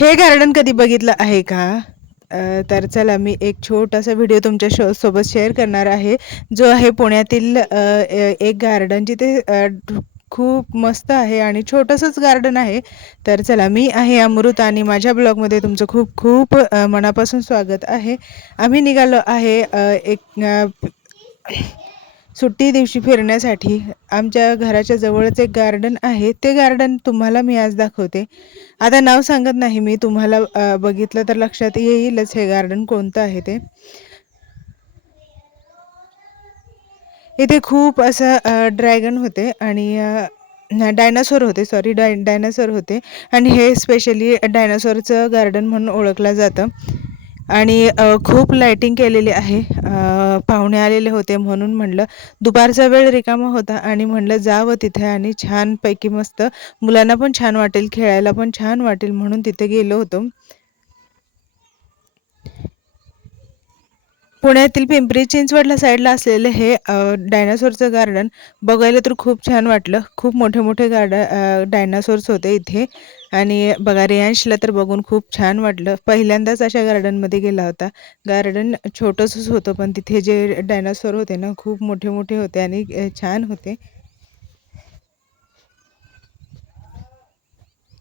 हे गार्डन कधी बघितलं आहे का? तर चला मी एक छोटासा व्हिडिओ तुमच्या सोबत शेअर करणार आहे, जो आहे पुण्यातील एक गार्डन जिथे खूप मस्त आहे आणि छोटंसंच गार्डन आहे. तर चला मी आहे अमृता आणि माझ्या ब्लॉगमध्ये तुमचं खूप खूप मनापासून स्वागत आहे. आम्ही निघालो आहे एक सुट्टी दिवशी फिरण्यासाठी. आमच्या घराच्या जवळच एक गार्डन आहे. ते गार्डन तुम्हाला मी आज दाखवते. आता नाव सांगत नाही मी, तुम्हाला बघितलं तर लक्षात येईलच हे गार्डन कोणतं आहे ते. इथे खूप असं ड्रॅगन होते आणि डायनासोर होते, सॉरी डायनासोर होते आणि हे स्पेशली डायनासोरचं गार्डन म्हणून ओळखलं जातं. आणि खूप लाइटिंग केलेली आहे. पाहुणे आलेले होते म्हणून म्हणलं दुपारचा वेळ रिकामा होता आणि म्हणलं जावं तिथे आणि छानपैकी मस्त मुलांना पण छान वाटेल, खेळायला पण छान वाटेल म्हणून तिथे गेलो होतो. पुण्यातील पिंपरी चिंचवडला साईडला असलेलं हे डायनासोरचं गार्डन बघायला तर खूप छान वाटलं. खूप मोठे मोठे डायनासोर्स होते इथे आणि बघा रेयांशला तर बघून खूप छान वाटलं. पहिल्यांदाच अशा गार्डनमध्ये गेला होता. गार्डन छोटंसंच होतं पण तिथे जे डायनासोर होते ना खूप मोठे मोठे होते आणि छान होते.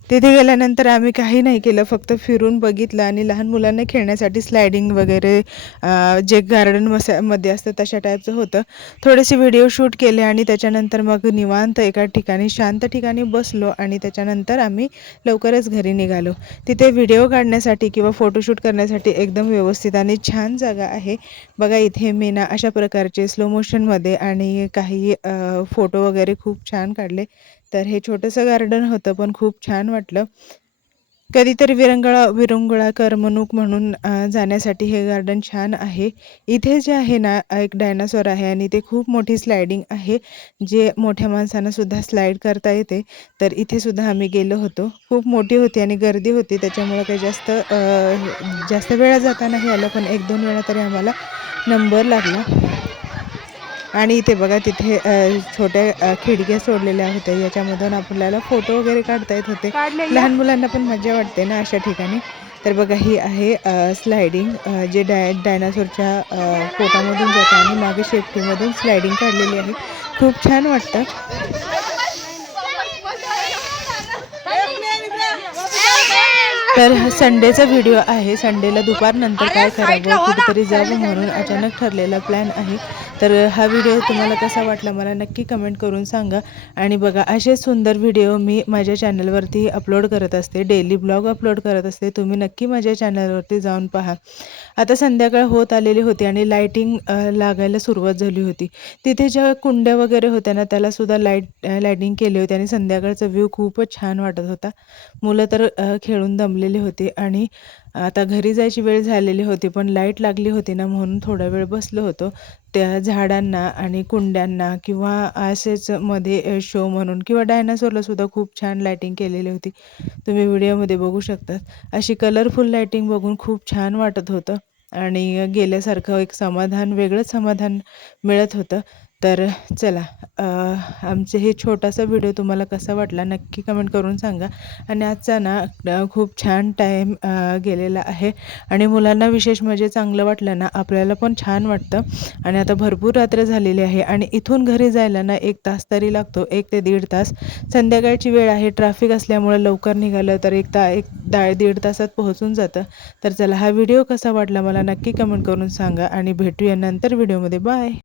तिथे गेल्यानंतर आम्ही काही नाही केलं, फक्त फिरून बघितलं आणि लहान मुलांना खेळण्यासाठी स्लायडिंग वगैरे जे गार्डन मध्ये असतं तशा टाईपचं होतं. थोडेसे व्हिडिओ शूट केले आणि त्याच्यानंतर मग निवांत एका ठिकाणी शांत ठिकाणी बसलो आणि त्याच्यानंतर आम्ही लवकरच घरी निघालो. तिथे व्हिडिओ काढण्यासाठी किंवा फोटोशूट करण्यासाठी एकदम व्यवस्थित आणि छान जागा आहे. बघा इथे मी ना अशा प्रकारचे स्लो मोशनमध्ये आणि काही फोटो वगैरे खूप छान काढले. तर हे छोटंसं गार्डन होतं पण खूप छान वाटलं. कधीतरी विरंगुळा करमणूक म्हणून जाण्यासाठी हे गार्डन छान आहे. इथे जे आहे ना एक डायनासोर आहे आणि ते खूप मोठी स्लायडिंग आहे, जे मोठ्या माणसांना सुद्धा स्लाईड करता येते. तर इथे सुद्धा आम्ही गेलो होतो. खूप मोठी होती आणि गर्दी होती त्याच्यामुळं काही जास्त वेळा जाता नाही आलं, पण 1-2 वेळा तरी आम्हाला नंबर लागला. आणि इथे बघा तिथे छोट्या खिडक्या सोडलेल्या होत्या, याच्यामधून आपल्याला फोटो वगैरे काढता येत होते. लहान मुलांना पण मजा वाटते ना अशा ठिकाणी. तर बघा ही आहे स्लायडिंग, जे डायनासोरच्या पोटामधून जातं आणि मागे शेपटीमधून स्लायडिंग काढलेली आहे. खूप छान वाटतं. तर संडेचा व्हिडिओ आहे. संडेला दुपारनंतर काय करावं, कुठेतरी जावं म्हणून अचानक ठरलेला प्लॅन आहे. तर हा व्हिडिओ तुम्हाला कसा वाटला मला नक्की कमेंट करून सांगा. आणि बघा असे सुंदर व्हिडिओ मी माझ्या चॅनलवरती अपलोड करत असते, डेली ब्लॉग अपलोड करत असते. तुम्ही नक्की माझ्या चॅनलवरती जाऊन पहा. आता संध्याकाळ होत आलेली होती आणि लाईटिंग लागायला सुरुवात झाली होती. तिथे ज्या कुंड्या वगैरे होत्या ना त्यालासुद्धा लाईटिंग केली होती आणि संध्याकाळचा व्ह्यू खूपच छान वाटत होता. मुलं तर खेळून दमलेले होते आणि आता घरी जायची वेळ झालेली होती, पण लाईट लागली होती ना म्हणून थोडा वेळ बसलो होतो. त्या झाडांना आणि कुंड्यांना किंवा असेच मध्ये शो म्हणून किंवा डायनासोरलासुद्धा खूप छान लाईटिंग केलेली होती. तुम्ही व्हिडिओमध्ये बघू शकता. अशी कलरफुल लाईटिंग बघून खूप छान वाटत होतं आणि गेल्यासारखं एक समाधान, वेगळंच समाधान मिळत होतं. तर चला, आमचे हे छोटासा व्हिडिओ तुम्हाला कसा वाटला नक्की कमेंट करून सांगा. आणि आजचा ना खूप छान टाईम गेलेला आहे आणि मुलांना विशेष म्हणजे चांगलं वाटलं ना आपल्याला पण छान वाटतं. आणि आता भरपूर रात्र झालेली आहे आणि इथून घरी जायला ना 1 तास तरी लागतो, 1 ते 1.5 तास. संध्याकाळची वेळ आहे, ट्रॅफिक असल्यामुळे लवकर निघालं तर 1-1.5 तासात पोहोचून जातं. तर चला, हा व्हिडिओ कसा वाटला मला नक्की कमेंट करून सांगा आणि भेटूया नंतर व्हिडिओमध्ये. बाय.